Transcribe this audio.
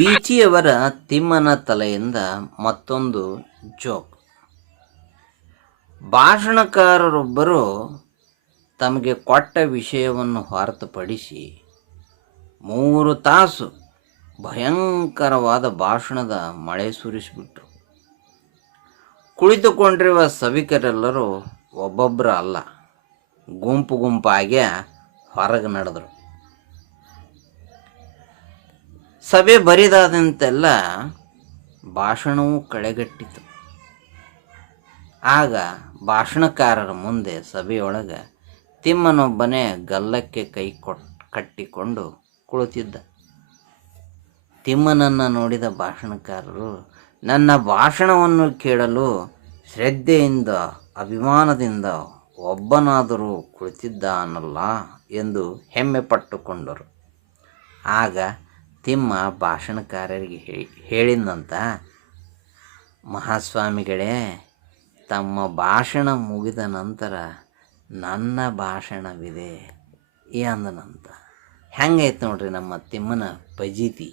ಬೀಚಿಯವರ ತಿಮ್ಮನ ತಲೆಯಿಂದ ಮತ್ತೊಂದು ಜೋಕ್. ಭಾಷಣಕಾರರೊಬ್ಬರು ತಮಗೆ ಕೊಟ್ಟ ವಿಷಯವನ್ನು ಹೊರತುಪಡಿಸಿ ಮೂರು ತಾಸು ಭಯಂಕರವಾದ ಭಾಷಣದ ಮಳೆ ಸುರಿಸಿಬಿಟ್ರು. ಕುಳಿತುಕೊಂಡಿರುವ ಸಭಿಕರೆಲ್ಲರೂ ಒಬ್ಬೊಬ್ಬರು ಅಲ್ಲ, ಗುಂಪು ಗುಂಪಾಗಿ ಹೊರಗೆ ನಡೆದರು. ಸಭೆ ಬರಿದಾದಂತೆಲ್ಲ ಭಾಷಣವೂ ಕಳೆಗಟ್ಟಿತು. ಆಗ ಭಾಷಣಕಾರರ ಮುಂದೆ ಸಭೆಯೊಳಗೆ ತಿಮ್ಮನೊಬ್ಬನೇ ಗಲ್ಲಕ್ಕೆ ಕೈ ಕೊಟ್, ಕಟ್ಟಿಕೊಂಡು ಕುಳಿತಿದ್ದ. ತಿಮ್ಮನನ್ನು ನೋಡಿದ ಭಾಷಣಕಾರರು, ನನ್ನ ಭಾಷಣವನ್ನು ಕೇಳಲು ಶ್ರದ್ಧೆಯಿಂದ, ಅಭಿಮಾನದಿಂದ ಒಬ್ಬನಾದರೂ ಕುಳಿತಿದ್ದಾನಲ್ಲ ಎಂದು ಹೆಮ್ಮೆ ಪಟ್ಟುಕೊಂಡರು. ಆಗ ತಿಮ್ಮ ಭಾಷಣಕಾರರಿಗೆ ಹೇಳಿದಂತ ಮಹಾಸ್ವಾಮಿಗಳೇ, ತಮ್ಮ ಭಾಷಣ ಮುಗಿದ ನಂತರ ನನ್ನ ಭಾಷಣವಿದೆ ಅಂದನಂತ ಹೆಂಗೈತೆ ನೋಡ್ರಿ ನಮ್ಮ ತಿಮ್ಮನ ಪಜೀತಿ.